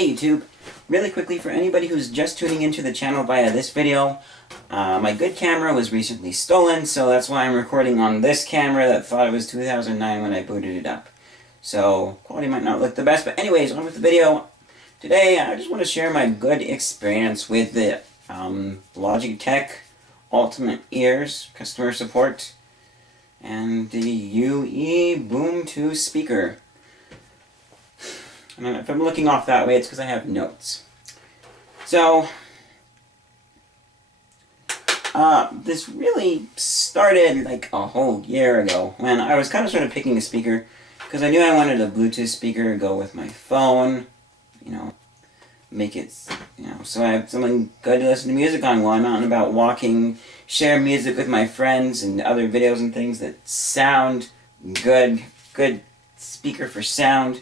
Hey YouTube, really quickly for anybody who's just tuning into the channel via this video, my good camera was recently stolen, so that's why I'm recording on this camera that thought it was 2009 when I booted it up. So, quality might not look the best, but anyways, on with the video. Today, I just want to share my good experience with the Logitech Ultimate Ears customer support and the UE Boom 2 speaker. And if I'm looking off that way, it's because I have notes. So, this really started like a whole year ago when I was kind of sort of picking a speaker because I knew I wanted a Bluetooth speaker to go with my phone, you know, make it, so I have something good to listen to music on while I'm out and about walking, share music with my friends and other videos and things that sound good, good speaker for sound.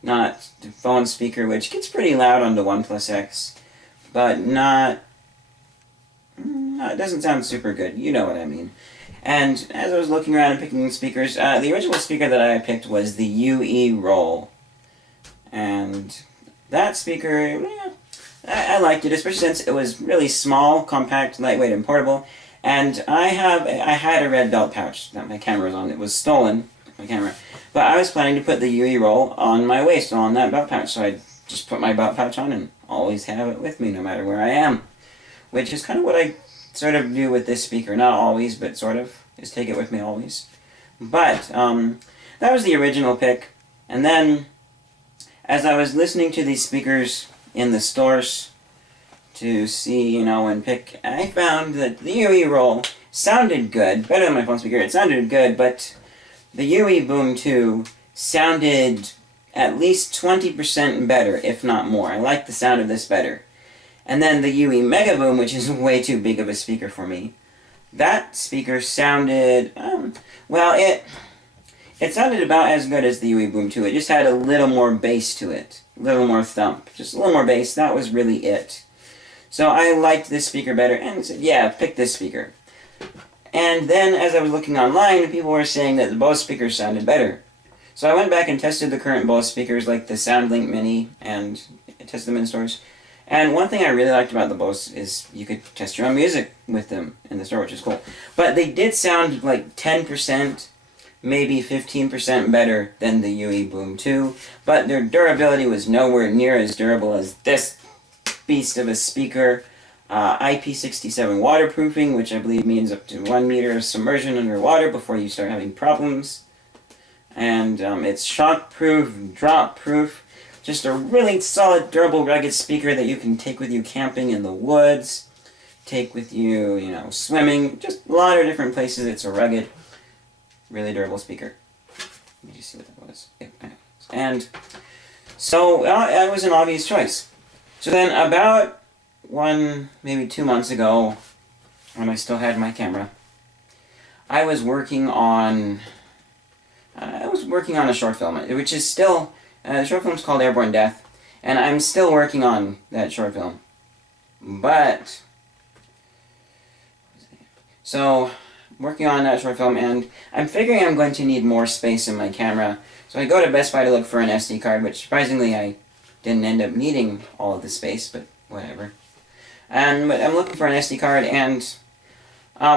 Not the phone speaker, which gets pretty loud on the OnePlus X, but it doesn't sound super good, you know what I mean. And as I was looking around and picking speakers, the original speaker that I picked was the UE Roll. And that speaker, I liked it, especially since it was really small, compact, lightweight, and portable. And I had a red belt pouch that my camera was on. It was stolen, my camera. But I was planning to put the UE Roll on my waist, on that belt pouch, so I just put my belt pouch on and always have it with me no matter where I am. Which is kind of what I sort of do with this speaker. Not always, but sort of. Just take it with me always. But, that was the original pick. And then, as I was listening to these speakers in the stores to see, and pick, I found that the UE Roll sounded good. Better than my phone speaker. It sounded good, but the UE Boom 2 sounded at least 20% better, if not more. I like the sound of this better. And then the UE Mega Boom, which is way too big of a speaker for me, that speaker sounded, it sounded about as good as the UE Boom 2. It just had a little more bass to it, a little more thump, just a little more bass. That was really it. So I liked this speaker better and said, yeah, pick this speaker. And then, as I was looking online, people were saying that the Bose speakers sounded better. So I went back and tested the current Bose speakers, like the SoundLink Mini, and tested them in stores. And one thing I really liked about the Bose is you could test your own music with them in the store, which is cool. But they did sound like 10%, maybe 15% better than the UE Boom 2. But their durability was nowhere near as durable as this beast of a speaker. IP67 waterproofing, which I believe means up to 1 meter of submersion underwater before you start having problems. And it's shockproof, drop-proof, just a really solid, durable, rugged speaker that you can take with you camping in the woods, take with you, swimming, just a lot of different places. It's a rugged, really durable speaker. Let me just see what that was. Yeah. And so it was an obvious choice. So then about maybe 2 months ago, when I still had my camera, I was working on a short film, which is still, the short film's called Airborne Death, and I'm still working on that short film. But, so, working on that short film, and I'm figuring I'm going to need more space in my camera, so I go to Best Buy to look for an SD card, which surprisingly I didn't end up needing all of the space, but whatever. But I'm looking for an SD card, and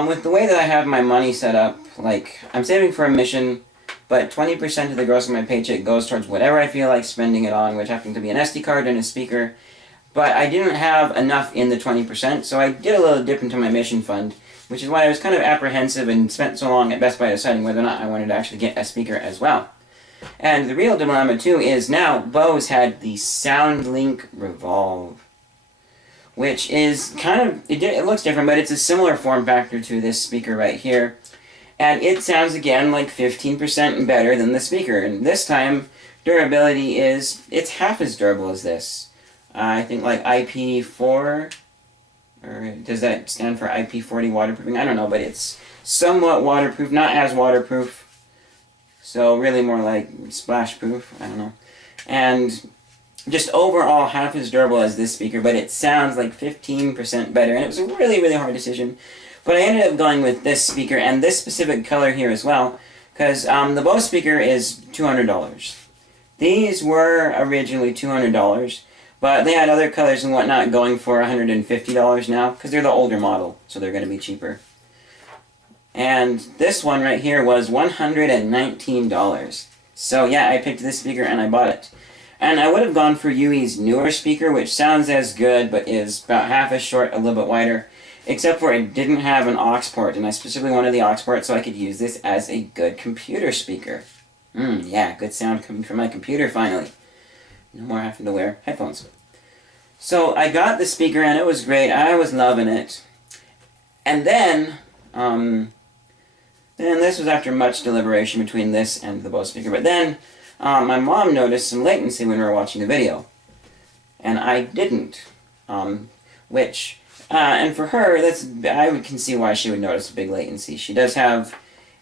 with the way that I have my money set up, like, I'm saving for a mission, but 20% of the gross of my paycheck goes towards whatever I feel like spending it on, which happened to be an SD card and a speaker. But I didn't have enough in the 20%, so I did a little dip into my mission fund, which is why I was kind of apprehensive and spent so long at Best Buy deciding whether or not I wanted to actually get a speaker as well. And the real dilemma, too, is now Bose had the SoundLink Revolve, which is kind of, it looks different, but it's a similar form factor to this speaker right here. And it sounds, again, like 15% better than the speaker. And this time, durability it's half as durable as this. I think like IP4, or does that stand for IP40 waterproofing? I don't know, but it's somewhat waterproof, not as waterproof. So really more like splash proof, I don't know. And just overall half as durable as this speaker, but it sounds like 15% better. And it was a really, really hard decision. But I ended up going with this speaker and this specific color here as well, because the Bose speaker is $200. These were originally $200, But they had other colors and whatnot going for $150 now, because they're the older model, so they're going to be cheaper. And this one right here was $119. So yeah, I picked this speaker and I bought it. And I would have gone for UE's newer speaker, which sounds as good, but is about half as short, a little bit wider. Except for it didn't have an aux port, and I specifically wanted the aux port so I could use this as a good computer speaker. Yeah, good sound coming from my computer finally. No more having to wear headphones. So I got the speaker and it was great. I was loving it. And then this was after much deliberation between this and the Bose speaker. But then my mom noticed some latency when we were watching the video. And I didn't. And for her, I can see why she would notice a big latency. She does have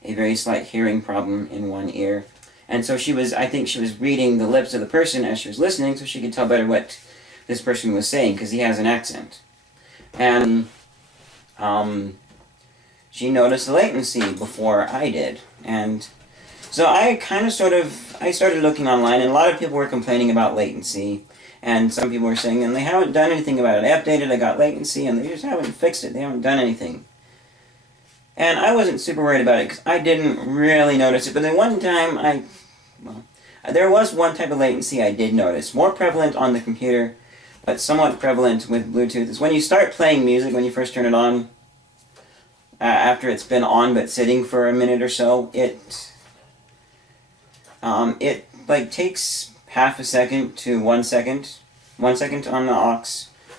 a very slight hearing problem in one ear. And so I think she was reading the lips of the person as she was listening so she could tell better what this person was saying, because he has an accent. And she noticed the latency before I did. And so I started looking online, and a lot of people were complaining about latency. And some people were saying, and they haven't done anything about it. I updated, I got latency, and they just haven't fixed it. They haven't done anything. And I wasn't super worried about it, because I didn't really notice it. But then one time, there was one type of latency I did notice. More prevalent on the computer, but somewhat prevalent with Bluetooth, is when you start playing music, when you first turn it on, after it's been on but sitting for a minute or so, it takes half a second to 1 second, 1 second on the aux,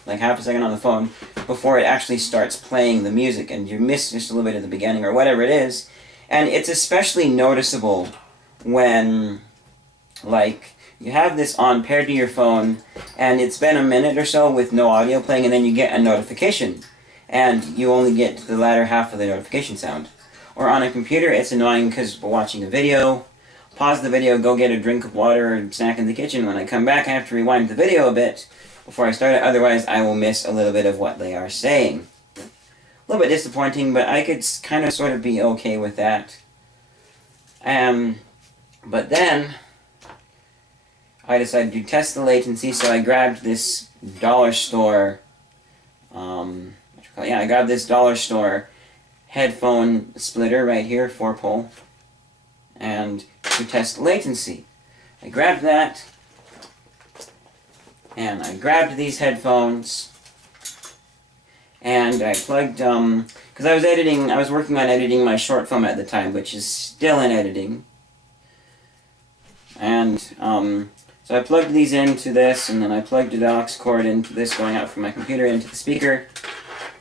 like half a second on the phone, before it actually starts playing the music, and you miss just a little bit at the beginning or whatever it is. And it's especially noticeable when, like, you have this on paired to your phone, and it's been a minute or so with no audio playing, and then you get a notification, and you only get the latter half of the notification sound. Or on a computer, it's annoying because we're watching a video, pause the video, go get a drink of water or snack in the kitchen. When I come back, I have to rewind the video a bit before I start it, otherwise I will miss a little bit of what they are saying. A little bit disappointing, but I could kind of sort of be okay with that. But then I decided to test the latency, so I grabbed this dollar store, I grabbed this dollar store headphone splitter right here, 4-pole, and to test latency. I grabbed that, and I grabbed these headphones, and I plugged, because I was working on editing my short film at the time, which is still in editing, and, so I plugged these into this, and then I plugged the aux cord into this going out from my computer into the speaker,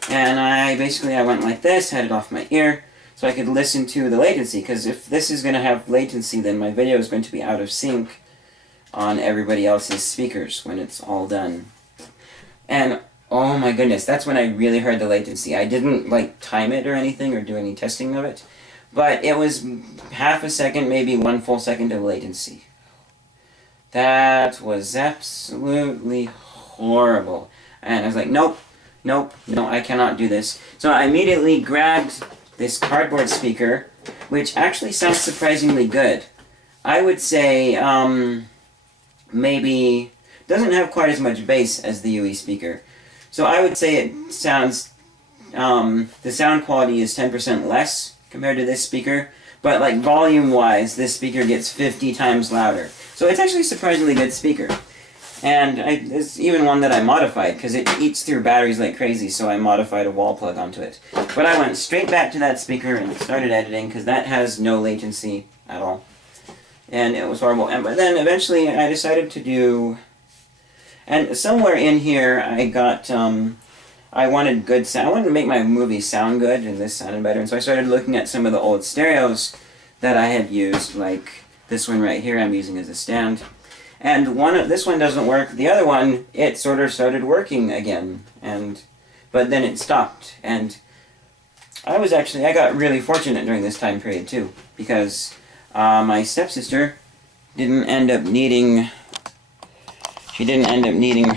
and I went like this, had it off my ear, so I could listen to the latency, because if this is going to have latency, then my video is going to be out of sync on everybody else's speakers when it's all done. And oh my goodness, that's when I really heard the latency. I didn't time it or anything or do any testing of it, but it was half a second, maybe 1 full second of latency. That was absolutely horrible. And I was like, nope, no, I cannot do this. So I immediately grabbed this cardboard speaker, which actually sounds surprisingly good. I would say, maybe, doesn't have quite as much bass as the UE speaker. So I would say it sounds, the sound quality is 10% less compared to this speaker, but volume-wise, this speaker gets 50 times louder. So it's actually a surprisingly good speaker. And there's even one that I modified, because it eats through batteries like crazy, so I modified a wall plug onto it. But I went straight back to that speaker and started editing, because that has no latency at all. And it was horrible. But then eventually I decided to do... And somewhere in here I got... I wanted good sound. I wanted to make my movie sound good, and this sounded better. And so I started looking at some of the old stereos that I had used, like this one right here I'm using as a stand. And this one doesn't work. The other one, it sort of started working again, but then it stopped. And I got really fortunate during this time period too, because my stepsister didn't end up needing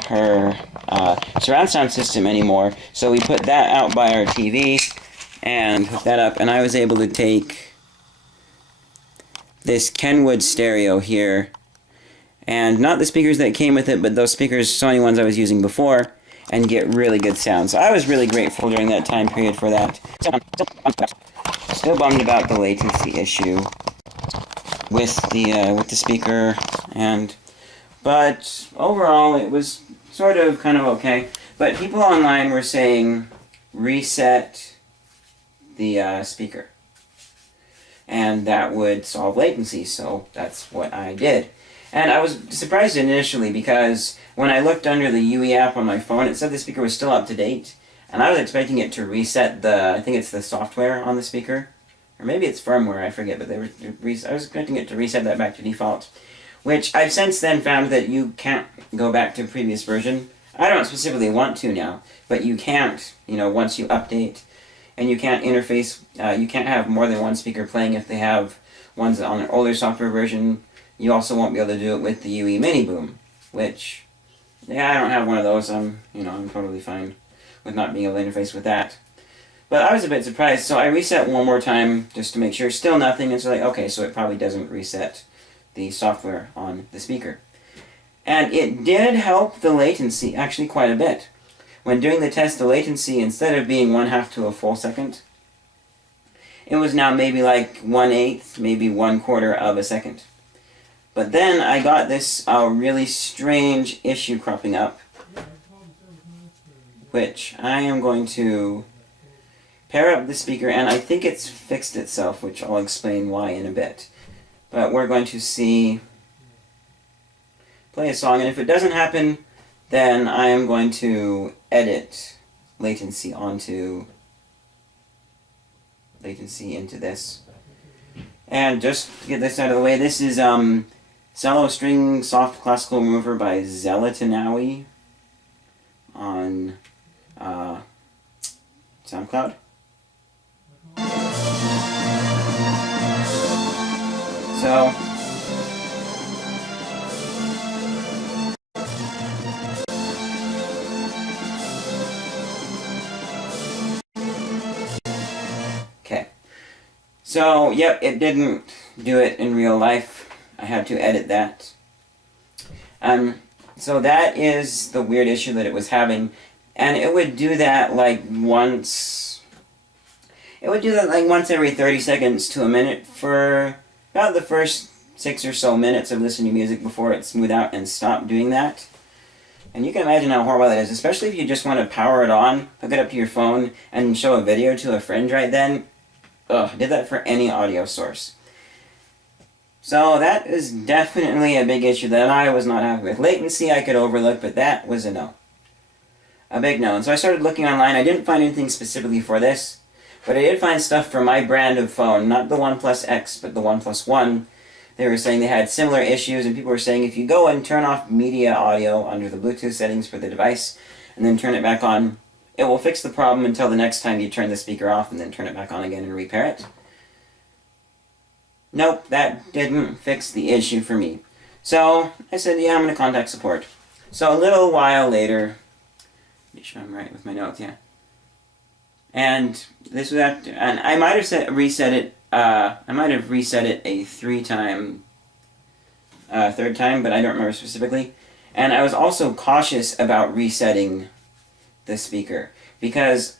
her surround sound system anymore. So we put that out by our TV and hooked that up, and I was able to take this Kenwood stereo here and not the speakers that came with it, but those speakers, Sony ones I was using before, and get really good sound. So I was really grateful during that time period for that. Still bummed about the latency issue with the speaker, but overall it was sort of kind of okay. But people online were saying reset the speaker, and that would solve latency, so that's what I did. And I was surprised initially because when I looked under the UE app on my phone, it said the speaker was still up to date, and I was expecting it to reset I think it's the software on the speaker, or maybe it's firmware, I forget, but I was expecting it to reset that back to default, which I've since then found that you can't go back to previous version. I don't specifically want to now, but you can't, once you update. And you can't interface, you can't have more than one speaker playing if they have ones on an older software version. You also won't be able to do it with the UE Mini Boom, which, yeah, I don't have one of those. I'm totally fine with not being able to interface with that. But I was a bit surprised, so I reset one more time just to make sure. Still nothing, and so okay, so it probably doesn't reset the software on the speaker. And it did help the latency actually quite a bit. When doing the test, the latency, instead of being 1/2 to a full second, it was now maybe like 1/8, maybe 1/4 of a second. But then I got this really strange issue cropping up, which I am going to pair up the speaker, and I think it's fixed itself, which I'll explain why in a bit. But we're going to play a song, and if it doesn't happen, then I am going to edit latency into this. And just to get this out of the way, this is Cello String Soft Classical Remover by Zelatinawi on SoundCloud. So So, yep, it didn't do it in real life. I had to edit that. So that is the weird issue that it was having. And it would do that like once... It would do that like once every 30 seconds to a minute for about the first 6 or so minutes of listening to music before it smoothed out and stopped doing that. And you can imagine how horrible that is, especially if you just want to power it on, hook it up to your phone, and show a video to a friend right then. Ugh, did that for any audio source. So that is definitely a big issue that I was not happy with. Latency I could overlook, but that was a no. A big no. And so I started looking online. I didn't find anything specifically for this, but I did find stuff for my brand of phone, not the OnePlus X, but the OnePlus One. They were saying they had similar issues, and people were saying if you go and turn off media audio under the Bluetooth settings for the device, and then turn it back on, it will fix the problem until the next time you turn the speaker off and then turn it back on again and repair it. Nope, that didn't fix the issue for me. So I said, yeah, I'm going to contact support. So a little while later, make sure I'm right with my notes, yeah. And this was after, and I might have reset it a third time, but I don't remember specifically. And I was also cautious about resetting the speaker, because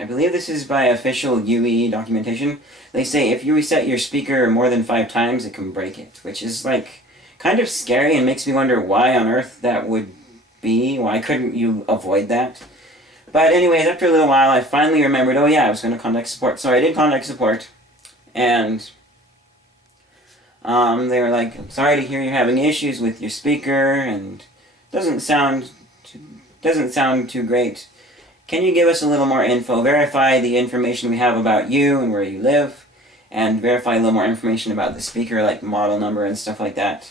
I believe this is by official UE documentation. They say if you reset your speaker more than 5 times, it can break it, which is like kind of scary and makes me wonder why on earth that would be. Why couldn't you avoid that? But anyways, after a little while, I finally remembered, oh yeah, I was going to contact support. So I did contact support, and they were like, I'm sorry to hear you're having issues with your speaker, and doesn't sound too great. Can you give us a little more info? Verify the information we have about you and where you live, and verify a little more information about the speaker, like model number and stuff like that.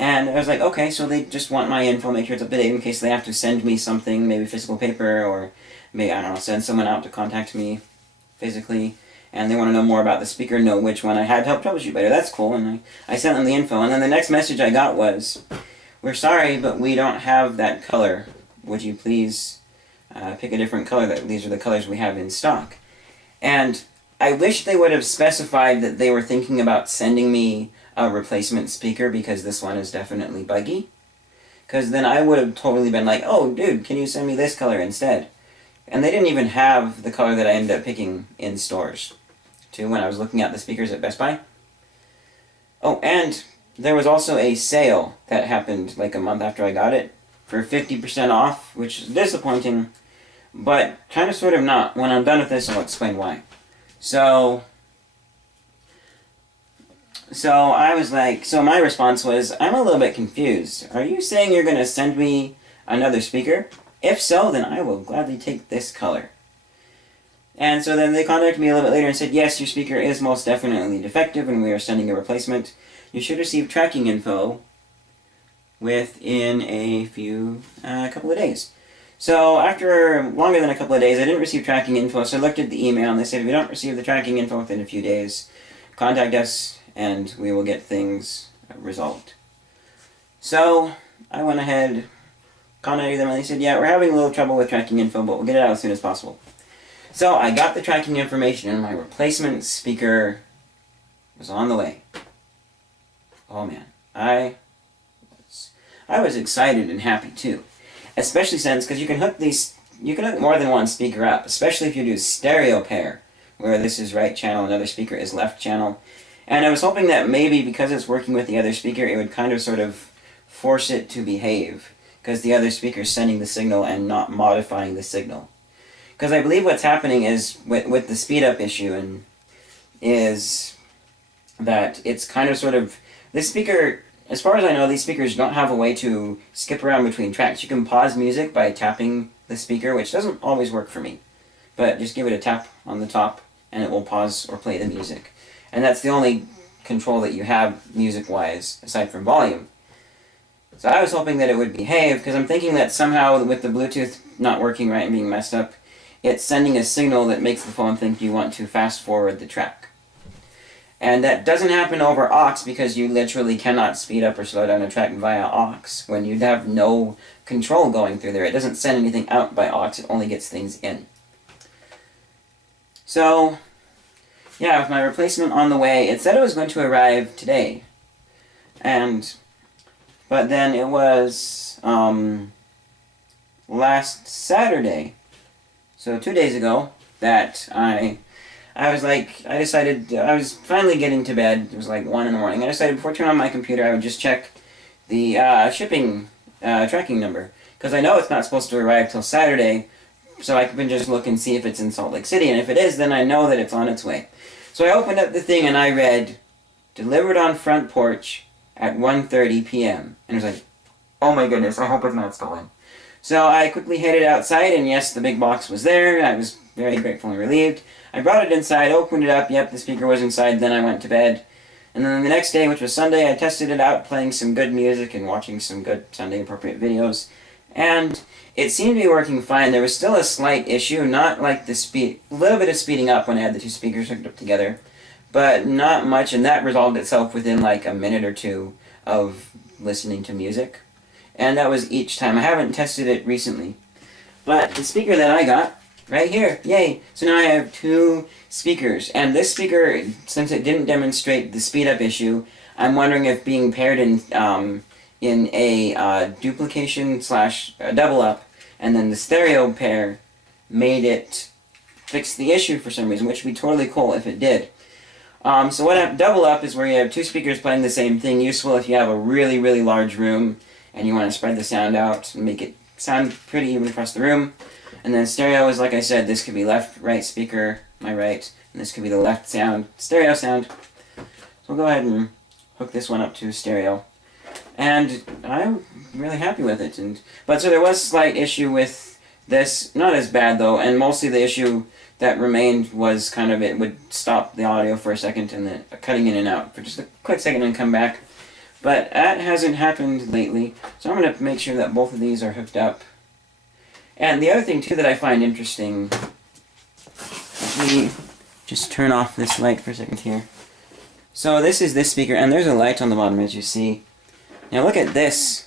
And I was like, okay, so they just want my info, make sure it's up to date in case they have to send me something, maybe physical paper, or maybe, I don't know, send someone out to contact me physically. And they want to know more about the speaker, know which one I had to help troubleshoot better. That's cool, and I sent them the info. And then the next message I got was, we're sorry, but we don't have that color. Would you please pick a different color? These are the colors we have in stock. And I wish they would have specified that they were thinking about sending me a replacement speaker because this one is definitely buggy. Because then I would have totally been like, oh, dude, can you send me this color instead? And they didn't even have the color that I ended up picking in stores, too, when I was looking at the speakers at Best Buy. Oh, and there was also a sale that happened like a month after I got it for 50% off, which is disappointing, but kind of sort of not. When I'm done with this, I'll explain why. So I was like, so my response was, I'm a little bit confused. Are you saying you're going to send me another speaker? If so, then I will gladly take this color. And so then they contacted me a little bit later and said, yes, your speaker is most definitely defective and we are sending a replacement. You should receive tracking info within a couple of days. So after longer than a couple of days, I didn't receive tracking info, so I looked at the email and they said, if you don't receive the tracking info within a few days, contact us and we will get things resolved. So I went ahead, contacted them, and they said, yeah, we're having a little trouble with tracking info, but we'll get it out as soon as possible. So I got the tracking information and my replacement speaker was on the way. Oh man, I was excited and happy too. Especially since, because you can hook more than one speaker up, especially if you do stereo pair, where this is right channel, another speaker is left channel. And I was hoping that maybe because it's working with the other speaker, it would kind of sort of force it to behave, because the other speaker is sending the signal and not modifying the signal. Because I believe what's happening is, with the speed up issue, is that it's kind of sort of, this speaker, as far as I know, these speakers don't have a way to skip around between tracks. You can pause music by tapping the speaker, which doesn't always work for me. But just give it a tap on the top, and it will pause or play the music. And that's the only control that you have music-wise, aside from volume. So I was hoping that it would behave, because I'm thinking that somehow with the Bluetooth not working right and being messed up, it's sending a signal that makes the phone think you want to fast forward the track. And that doesn't happen over aux, because you literally cannot speed up or slow down a track via aux when you have no control going through there. It doesn't send anything out by aux, it only gets things in. So, yeah, with my replacement on the way, it said it was going to arrive today. But then it was last Saturday, so 2 days ago, that I decided, I was finally getting to bed. It was like 1 in the morning. I decided before I turn on my computer, I would just check the shipping tracking number. Because I know it's not supposed to arrive till Saturday, so I can just look and see if it's in Salt Lake City. And if it is, then I know that it's on its way. So I opened up the thing and I read, delivered on front porch at 1:30 p.m. And it was like, oh my goodness, I hope it's not stolen. So I quickly headed outside, and yes, the big box was there. I was very grateful and relieved. I brought it inside, opened it up, yep, the speaker was inside, then I went to bed. And then the next day, which was Sunday, I tested it out, playing some good music and watching some good Sunday-appropriate videos. And it seemed to be working fine. There was still a slight issue, not like the speed, a little bit of speeding up when I had the two speakers hooked up together, but not much, and that resolved itself within like a minute or two of listening to music. And that was each time. I haven't tested it recently. But the speaker that I got, right here, yay! So now I have two speakers. And this speaker, since it didn't demonstrate the speed up issue, I'm wondering if being paired in a duplication / double up, and then the stereo pair made it fix the issue for some reason, which would be totally cool if it did. So what double up is where you have two speakers playing the same thing, useful if you have a really, really large room and you want to spread the sound out and make it sound pretty even across the room. And then stereo is, like I said, this could be left, right speaker, my right, and this could be the left sound, stereo sound. So we'll go ahead and hook this one up to stereo. And I'm really happy with it. But so there was a slight issue with this, not as bad though, and mostly the issue that remained was kind of it would stop the audio for a second and then cutting in and out for just a quick second and come back. But that hasn't happened lately, so I'm going to make sure that both of these are hooked up. And the other thing too that I find interesting, let me just turn off this light for a second here. So this is this speaker, and there's a light on the bottom as you see. Now look at this.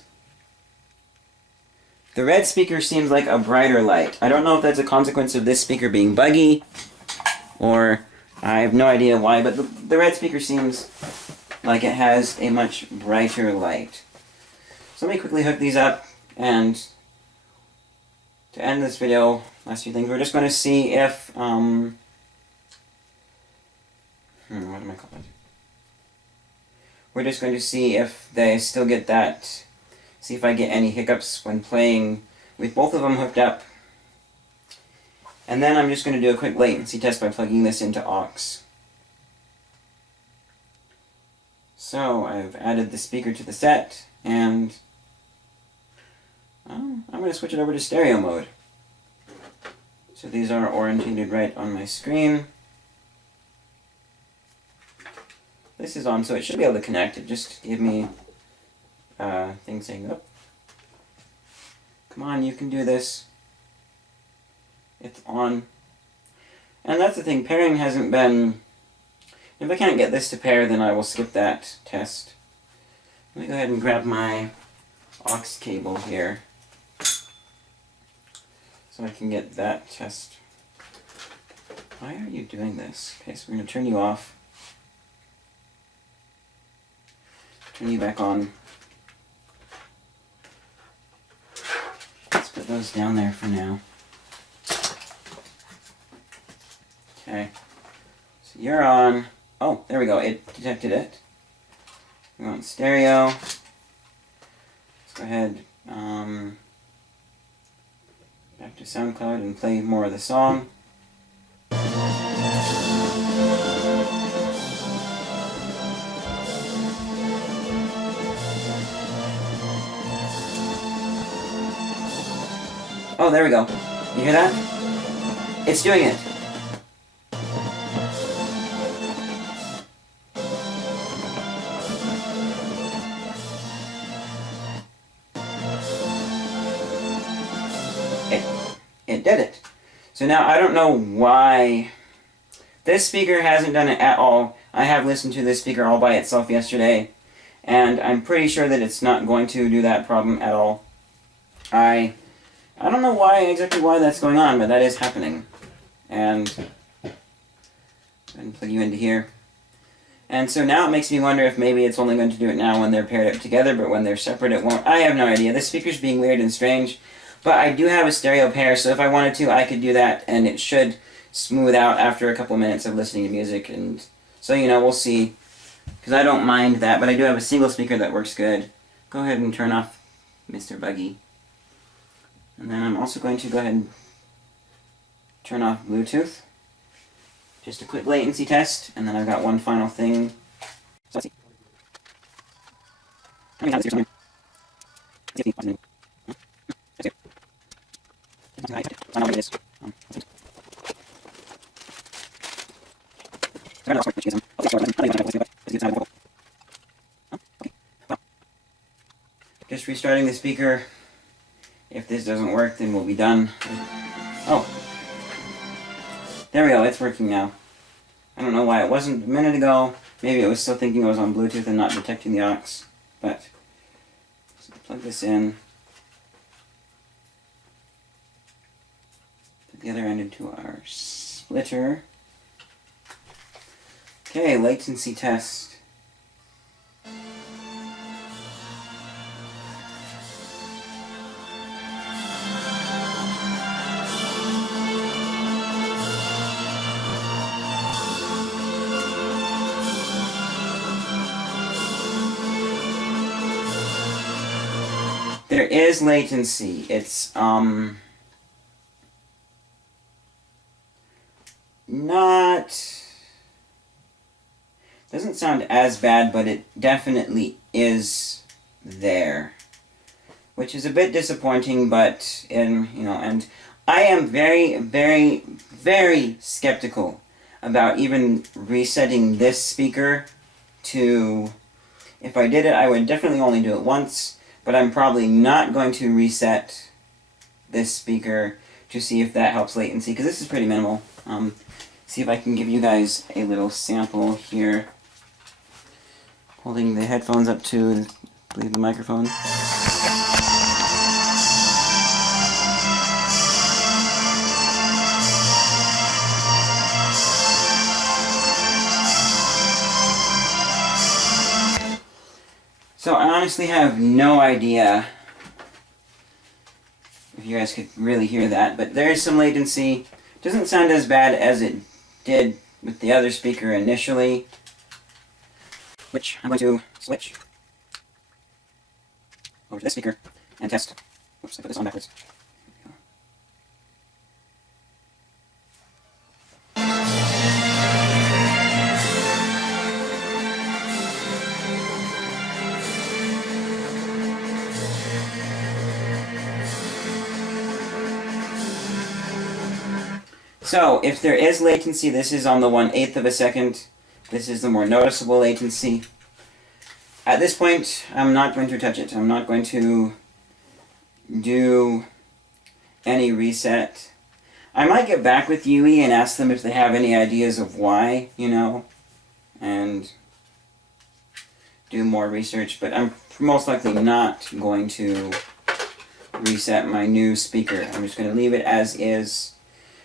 The red speaker seems like a brighter light. I don't know if that's a consequence of this speaker being buggy, or I have no idea why, but the red speaker seems like it has a much brighter light. So let me quickly hook these up, and to end this video, last few things, we're just going to see if, what am I calling it? We're just going to see if they still get that, see if I get any hiccups when playing with both of them hooked up. And then I'm just going to do a quick latency test by plugging this into aux. So I've added the speaker to the set, and I'm going to switch it over to stereo mode. So these are orientated right on my screen. This is on, so it should be able to connect. It just gave me thing saying, oh, come on, you can do this. It's on. And that's the thing, pairing hasn't been... If I can't get this to pair, then I will skip that test. Let me go ahead and grab my aux cable here, so I can get that test. Why are you doing this? Okay, so we're going to turn you off. Turn you back on. Let's put those down there for now. Okay, so you're on. Oh, there we go, it detected it. We want stereo. Let's go ahead, back to SoundCloud and play more of the song. Oh, there we go. You hear that? It's doing it. It did it. So now I don't know why this speaker hasn't done it at all. I have listened to this speaker all by itself yesterday, and I'm pretty sure that it's not going to do that problem at all. I don't know exactly why that's going on, but that is happening. And plug you into here. And so now it makes me wonder if maybe it's only going to do it now when they're paired up together, but when they're separate it won't. I have no idea. This speaker's being weird and strange. But I do have a stereo pair, so if I wanted to, I could do that, and it should smooth out after a couple minutes of listening to music. And so, you know, we'll see. Because I don't mind that, but I do have a single speaker that works good. Go ahead and turn off Mr. Buggy. And then I'm also going to go ahead and turn off Bluetooth. Just a quick latency test, and then I've got one final thing. So let's see. Let me have this here somewhere. I know what it is. Just restarting the speaker. If this doesn't work, then we'll be done. Oh. There we go, it's working now. I don't know why it wasn't a minute ago. Maybe it was still thinking I was on Bluetooth and not detecting the aux. But, so plug this in. The other end into our splitter. Okay, latency test. There is latency. It's doesn't sound as bad, but it definitely is there, which is a bit disappointing. But and I am very, very, very skeptical about even resetting this speaker to. If I did it, I would definitely only do it once, but I'm probably not going to reset this speaker to see if that helps latency, because this is pretty minimal. See if I can give you guys a little sample here. Holding the headphones up to, I believe, the microphone. honestly have no idea if you guys could really hear that, but there is some latency. It doesn't sound as bad as it did with the other speaker initially, which I'm going to switch over to this speaker and test. Oops, I put this on backwards. So, if there is latency, this is on the 1/8 of a second. This is the more noticeable latency. At this point, I'm not going to touch it. I'm not going to do any reset. I might get back with UE and ask them if they have any ideas of why, you know, and do more research, but I'm most likely not going to reset my new speaker. I'm just going to leave it as is.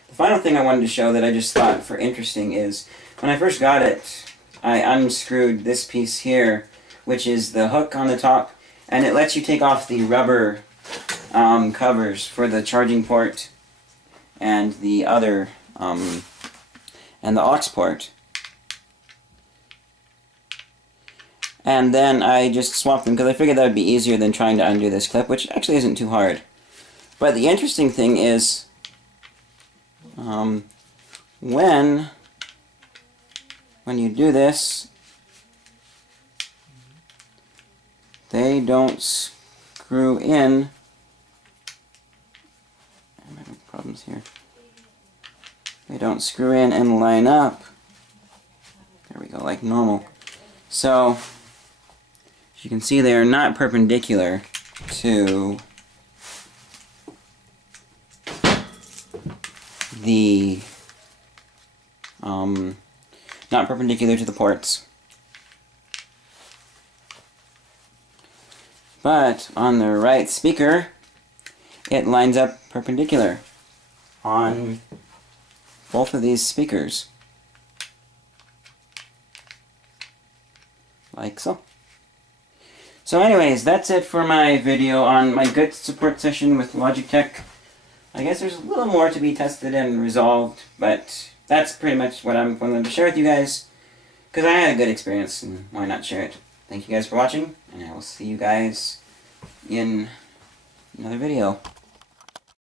The final thing I wanted to show that I just thought for interesting is, when I first got it, I unscrewed this piece here, which is the hook on the top, and it lets you take off the rubber covers for the charging port and the other, and the aux port. And then I just swapped them because I figured that would be easier than trying to undo this clip, which actually isn't too hard. But the interesting thing is, when you do this, they don't screw in. I'm having problems here. They don't screw in and line up. There we go, like normal. So, as you can see, they are not perpendicular to the ports. But on the right speaker, it lines up perpendicular on both of these speakers. Like so. So anyways, that's it for my video on my good support session with Logitech. I guess there's a little more to be tested and resolved, but that's pretty much what I'm willing to share with you guys, because I had a good experience, and why not share it? Thank you guys for watching, and I will see you guys in another video.